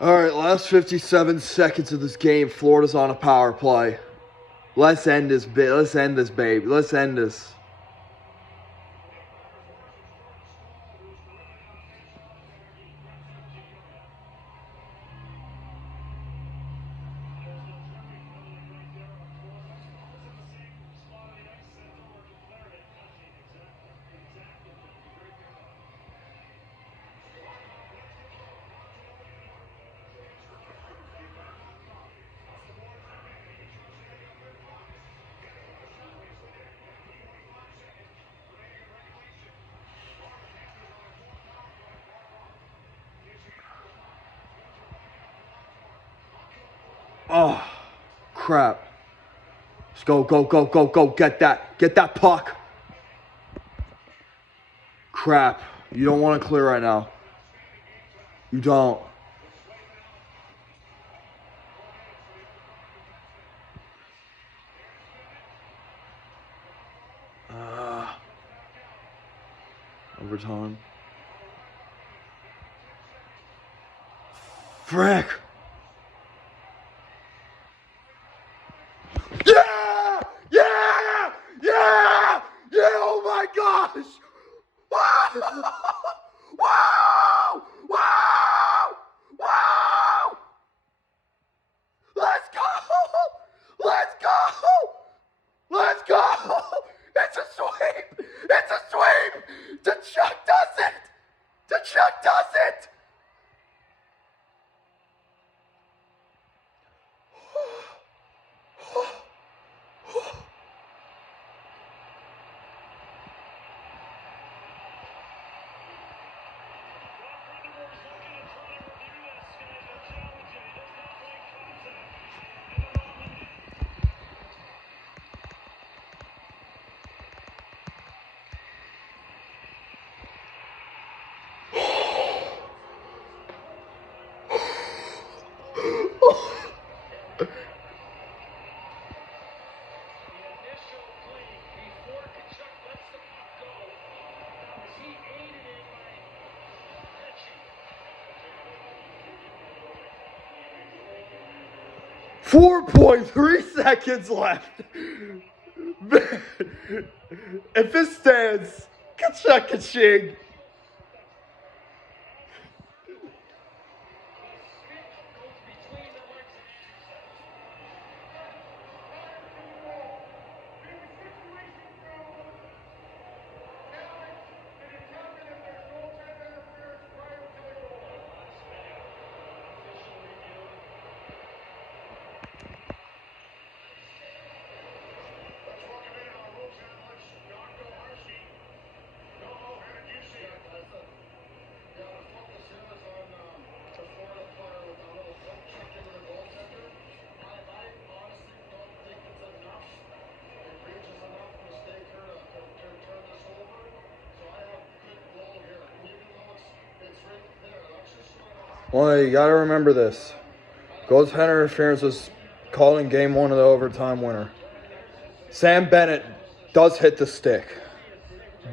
All right, last 57 seconds of this game. Florida's on a power play. Let's end this, let's end this, baby. Let's end this. Oh, crap. Let's go, go, go, go, go. Get that. Get that puck. Crap. You don't want to clear right now. You don't. Overtime. Frick. Yeah! Yeah! Yeah! Yeah! Oh my gosh! Wow! Wow! Wow! Wow! Let's go! Let's go! Let's go! It's a sweep! It's a sweep! Chuck does it! Chuck does it! .3 seconds left. If it stands, ka-ching. Well, you gotta remember this. Goaltender interference was called in game one of the overtime winner. Sam Bennett does hit the stick,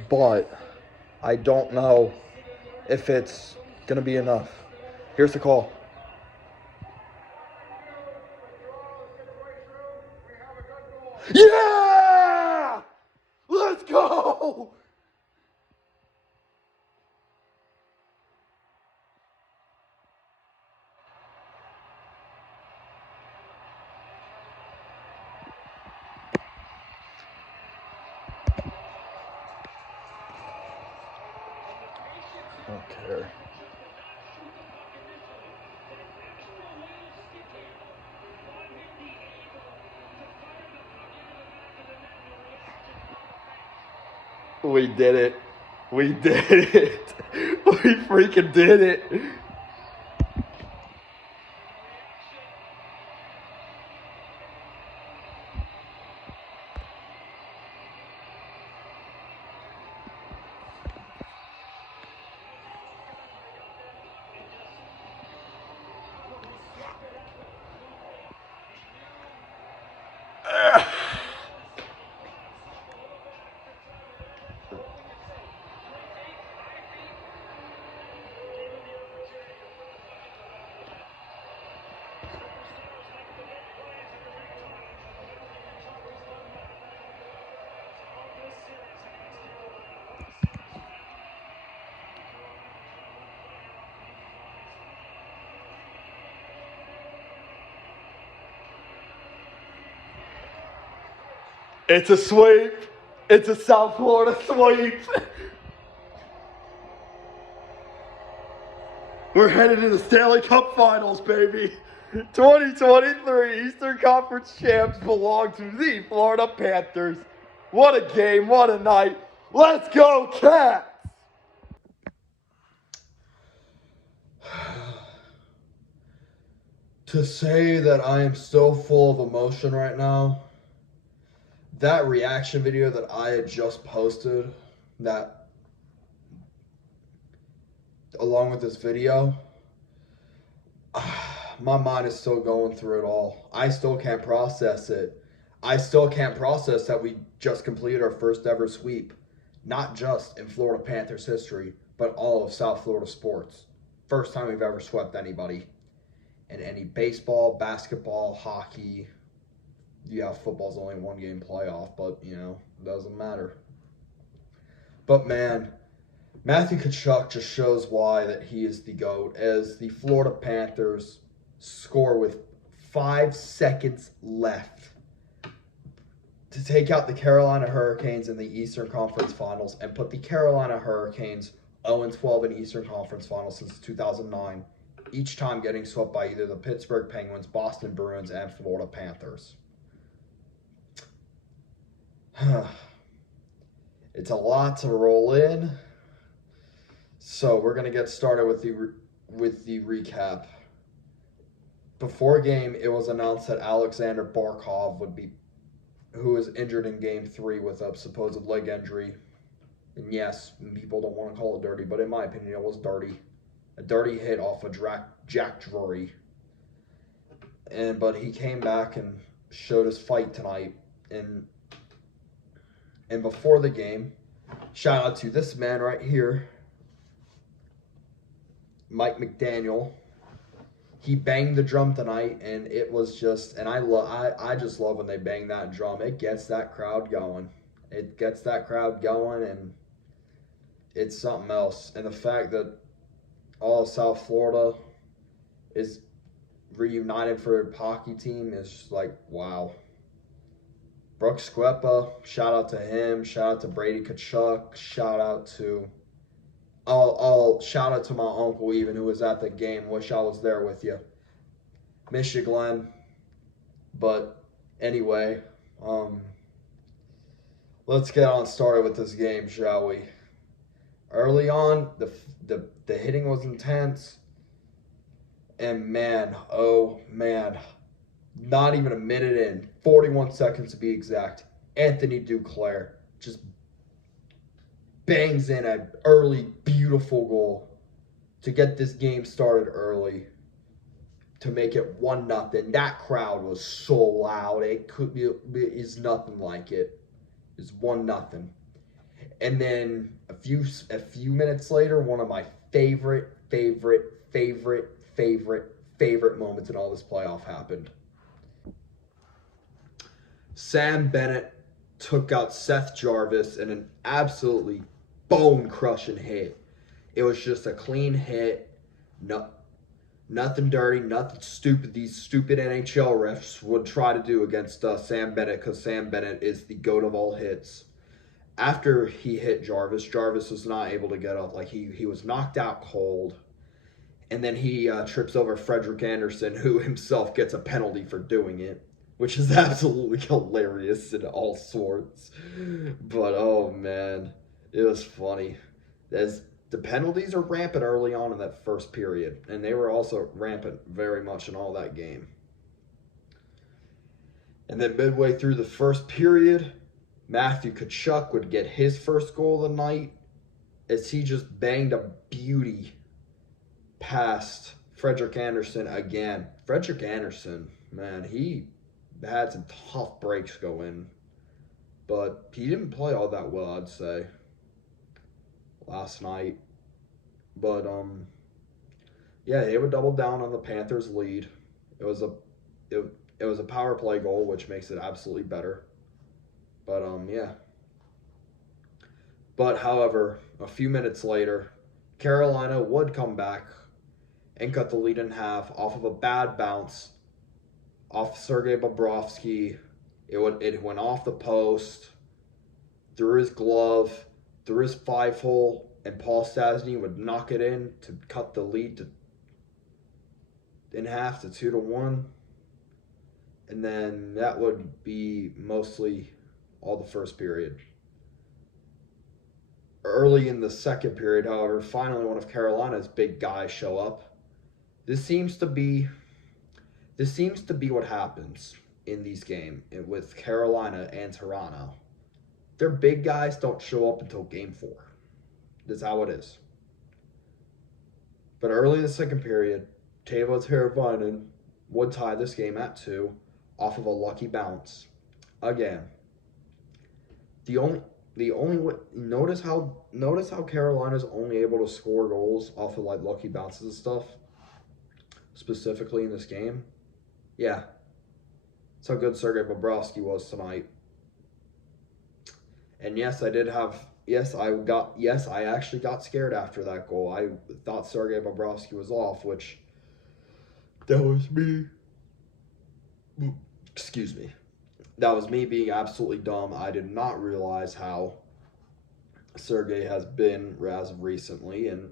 but I don't know if it's gonna be enough. Here's the call. Yeah! Let's go! I don't care. We did it. We did it. We freaking did it. It's a sweep. It's a South Florida sweep. We're headed to the Stanley Cup Finals, baby. 2023 Eastern Conference champs belong to the Florida Panthers. What a game, what a night. Let's go, Cats! To say that I am so full of emotion right now, that reaction video that I had just posted, that along with this video, my mind is still going through it all. I still can't process it. I still can't process that we just completed our first ever sweep, not just in Florida Panthers history, but all of South Florida sports. First time we've ever swept anybody in any baseball, basketball, hockey. Yeah, football's only one game playoff, but, you know, it doesn't matter. But, man, Matthew Tkachuk just shows why that he is the GOAT, as the Florida Panthers score with 5 seconds left to take out the Carolina Hurricanes in the Eastern Conference Finals and put the Carolina Hurricanes 0-12 in Eastern Conference Finals since 2009, each time getting swept by either the Pittsburgh Penguins, Boston Bruins, and Florida Panthers. It's a lot to roll in, so we're going to get started with the recap. Before game, it was announced that Alexander Barkov who was injured in Game 3 with a supposed leg injury. And yes, people don't want to call it dirty, but in my opinion, it was dirty. A dirty hit off of Jack Drury. But he came back and showed his fight tonight. And before the game, shout out to this man right here, Mike McDaniel. He banged the drum tonight, and it was just, and I just love when they bang that drum. It gets that crowd going. It gets that crowd going, and it's something else. And the fact that all of South Florida is reunited for a hockey team is just like, wow. Brooks Koepka, shout out to him. Shout out to Brady Tkachuk. Shout out to shout out to my uncle even, who was at the game. Wish I was there with you. Miss you, Glenn. But anyway, let's get on started with this game, shall we? Early on, the hitting was intense. And man, oh man, not even a minute in, 41 seconds to be exact, Anthony Duclair just bangs in an early, beautiful goal to get this game started early, to make it 1-0. That crowd was so loud. It is nothing like it. It's 1-0. And then a few minutes later, one of my favorite moments in all this playoff happened. Sam Bennett took out Seth Jarvis in an absolutely bone-crushing hit. It was just a clean hit. Nothing dirty, nothing stupid these stupid NHL refs would try to do against Sam Bennett, because Sam Bennett is the GOAT of all hits. After he hit Jarvis was not able to get up. Like, he was knocked out cold. And then he trips over Frederik Andersen, who himself gets a penalty for doing it, which is absolutely hilarious in all sorts. But, oh, man, it was funny. As the penalties are rampant early on in that first period, and they were also rampant very much in all that game. And then midway through the first period, Matthew Tkachuk would get his first goal of the night, as he just banged a beauty past Frederik Andersen again. Frederik Andersen, man, he had some tough breaks going, but he didn't play all that well, I'd say, last night. But yeah, they would double down on the Panthers' lead. It was a power play goal, which makes it absolutely better. But yeah. But however, a few minutes later, Carolina would come back and cut the lead in half off of a bad bounce off Sergei Bobrovsky It went off the post, through his glove, through his 5-hole, and Paul Stastny would knock it in to cut the lead in half to 2-1. And then that would be mostly all the first period. Early in the second period, however, finally one of Carolina's big guys show up. This seems to be what happens in these games with Carolina and Toronto. Their big guys don't show up until game 4. That's how it is. But early in the second period, Teuvo Teravainen would tie this game at 2 off of a lucky bounce. Again, the only notice how Carolina's only able to score goals off of like lucky bounces and stuff, specifically in this game. Yeah, that's how good Sergei Bobrovsky was tonight. And yes, I actually got scared after that goal. I thought Sergei Bobrovsky was off, which that was me. Excuse me. That was me being absolutely dumb. I did not realize how Sergei has been as of recently, and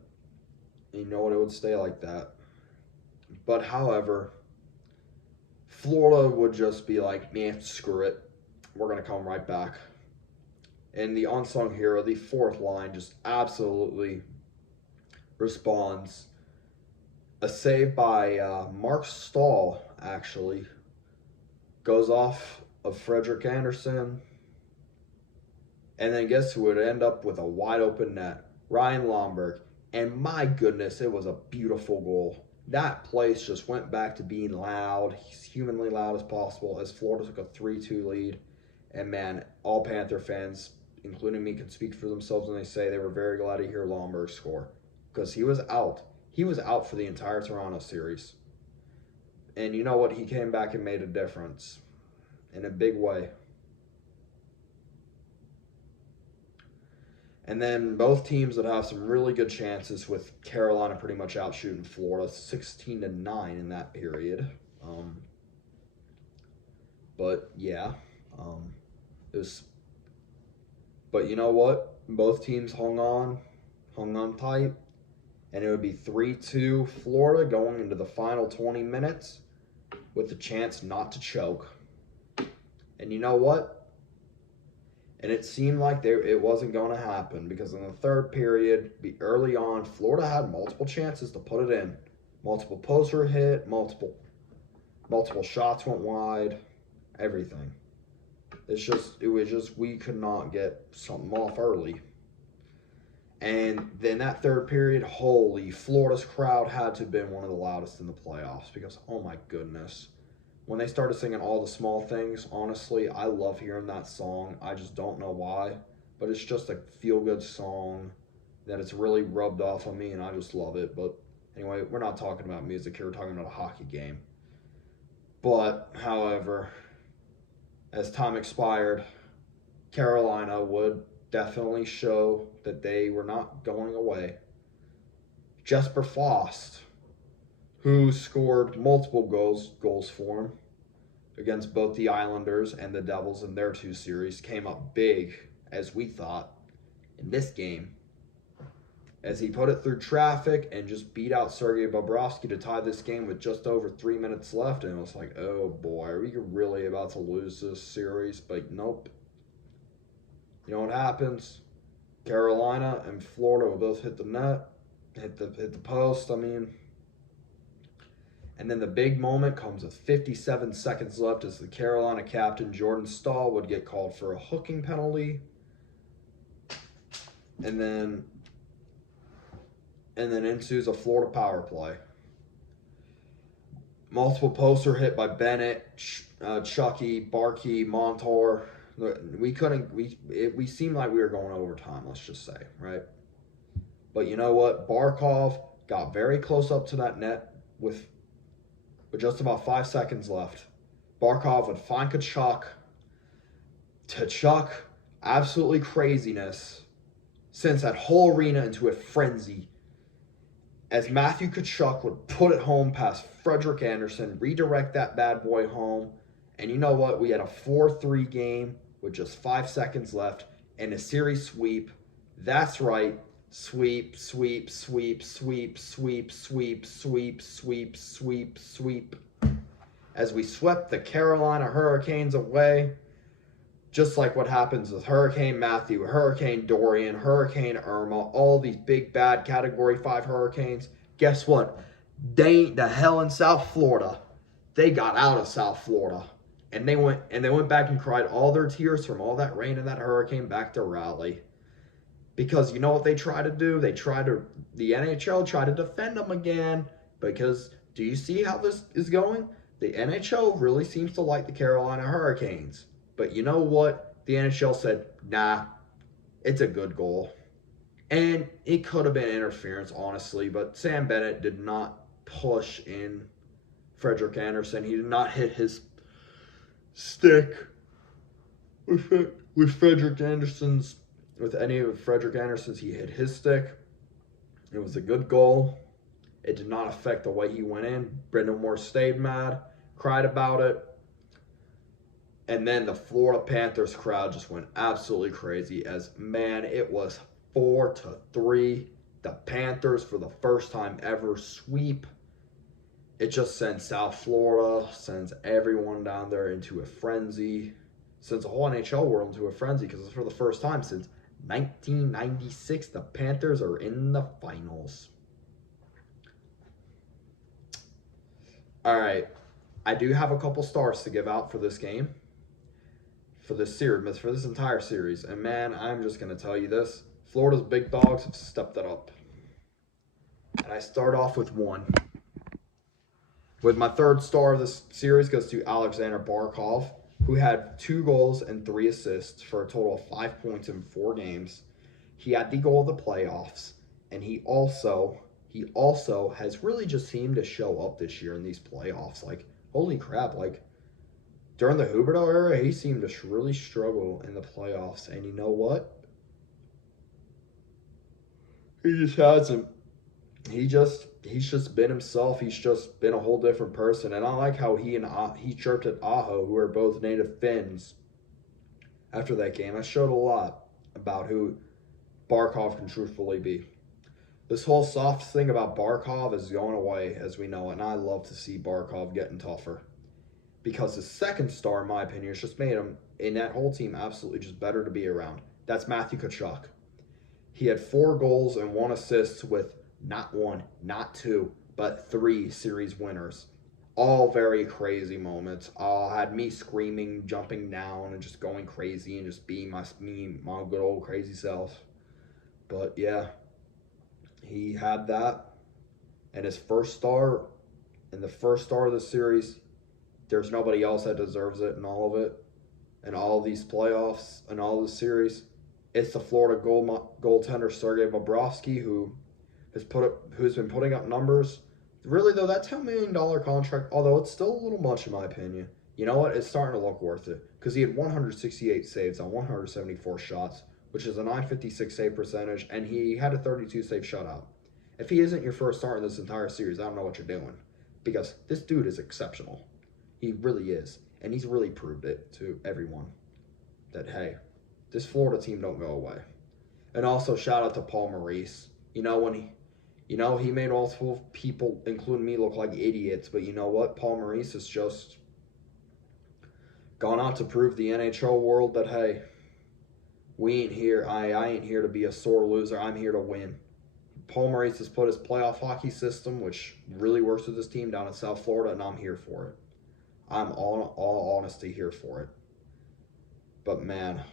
you know what, it would stay like that. But however, Florida would just be like, man, screw it. We're going to come right back. And the unsung hero, the fourth line, just absolutely responds. A save by Mark Stahl, actually, goes off of Frederik Andersen. And then guess who would end up with a wide open net? Ryan Lomberg. And my goodness, it was a beautiful goal. That place just went back to being loud, as humanly loud as possible, as Florida took a 3-2 lead. And man, all Panther fans, including me, can speak for themselves when they say they were very glad to hear Lomberg score. Because he was out. He was out for the entire Toronto series. And you know what? He came back and made a difference in a big way. And then both teams would have some really good chances, with Carolina pretty much out shooting Florida 16-9 in that period. But yeah, it was. But you know what? Both teams hung on tight, and it would be 3-2 Florida going into the final 20 minutes with a chance not to choke. And you know what? And it seemed like it wasn't going to happen, because in the third period, early on, Florida had multiple chances to put it in. Multiple posts were hit, multiple shots went wide, everything. It was just we could not get something off early. And then that third period, holy, Florida's crowd had to have been one of the loudest in the playoffs, because, oh my goodness. When they started singing All the Small Things, honestly, I love hearing that song. I just don't know why. But it's just a feel-good song that it's really rubbed off on me, and I just love it. But anyway, we're not talking about music here. We're talking about a hockey game. But, however, as time expired, Carolina would definitely show that they were not going away. Jesper Fast, who scored multiple goals for him against both the Islanders and the Devils in their 2 series, came up big, as we thought, in this game, as he put it through traffic and just beat out Sergei Bobrovsky to tie this game with just over 3 minutes left. And it was like, oh boy, are we really about to lose this series? But nope. You know what happens? Carolina and Florida will both hit the net, hit the post. And then the big moment comes with 57 seconds left, as the Carolina captain, Jordan Stahl, would get called for a hooking penalty. And then ensues a Florida power play. Multiple posts are hit by Bennett, Chucky, Barkey, Montour. We seemed like we were going overtime, let's just say, right? But you know what? Barkov got very close up to that net with just about 5 seconds left. Barkov would find Tkachuk. Tkachuk, absolutely craziness, sends that whole arena into a frenzy, as Matthew Tkachuk would put it home past Frederik Andersen, redirect that bad boy home, And you know what? We had a 4-3 game with just 5 seconds left and a series sweep. That's right. Sweep, sweep, sweep, sweep, sweep, sweep, sweep, sweep, sweep, sweep. As we swept the Carolina Hurricanes away, just like what happens with Hurricane Matthew, Hurricane Dorian, Hurricane Irma, all these big bad Category 5 hurricanes. Guess what? They ain't the hell in South Florida. They got out of South Florida. And they went back and cried all their tears from all that rain and that hurricane back to Raleigh. Because you know what they try to do? The NHL try to defend them again. Because do you see how this is going? The NHL really seems to like the Carolina Hurricanes. But you know what? The NHL said, nah, it's a good goal. And it could have been interference, honestly, but Sam Bennett did not push in Frederik Andersen. He did not hit his stick with Frederik Andersen's. With any of Frederik Andersen's, he hit his stick. It was a good goal. It did not affect the way he went in. Brendan Moore stayed mad, cried about it. And then the Florida Panthers crowd just went absolutely crazy as, man, it was 4-3. The Panthers, for the first time ever, sweep. It just sends South Florida, sends everyone down there into a frenzy. Sends the whole NHL world into a frenzy because it's for the first time since 1996, the Panthers are in the finals. All right. I do have a couple stars to give out for this game. For this series, for this entire series. And man, I'm just going to tell you this. Florida's big dogs have stepped it up. And I start off with one. With my third star of this series goes to Alexander Barkov, who had 2 goals and 3 assists for a total of 5 points in 4 games. He had the goal of the playoffs, and he also has really just seemed to show up this year in these playoffs. Like, holy crap, like, during the Huberdeau era, he seemed to really struggle in the playoffs, and you know what? He just hasn't. He's just been himself. He's just been a whole different person. And I like how he chirped at Aho, who are both native Finns, after that game. That showed a lot about who Barkov can truthfully be. This whole soft thing about Barkov is going away, as we know, and I love to see Barkov getting tougher. Because his second star, in my opinion, has just made him, in that whole team, absolutely just better to be around. That's Matthew Tkachuk. He had 4 goals and 1 assist with not 1, not 2, but 3 series winners. All very crazy moments. Had me screaming, jumping down, and just going crazy and just being my good old crazy self. But yeah, he had that. And his first star, and the first star of the series, there's nobody else that deserves it in all of it. In all of these playoffs, and all of the series. It's the Florida goaltender Sergei Bobrovsky, who's been putting up numbers. Really, though, that $10 million contract, although it's still a little much in my opinion, you know what? It's starting to look worth it. Because he had 168 saves on 174 shots, which is a .956 save percentage, and he had a 32 save shutout. If he isn't your first star in this entire series, I don't know what you're doing. Because this dude is exceptional. He really is. And he's really proved it to everyone that, hey, this Florida team don't go away. And also, shout out to Paul Maurice. He made multiple people, including me, look like idiots. But you know what? Paul Maurice has just gone out to prove the NHL world that, hey, we ain't here. I ain't here to be a sore loser. I'm here to win. Paul Maurice has put his playoff hockey system, which really works with his team, down in South Florida, and I'm here for it. I'm all honesty here for it. But man,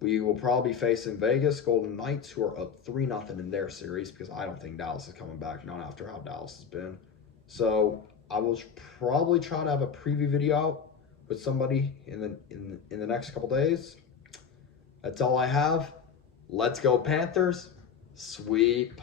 we will probably be facing Vegas Golden Knights, who are up 3-0 in their series, because I don't think Dallas is coming back, not after how Dallas has been. So I will probably try to have a preview video out with somebody in the next couple days. That's all I have. Let's go Panthers. Sweep.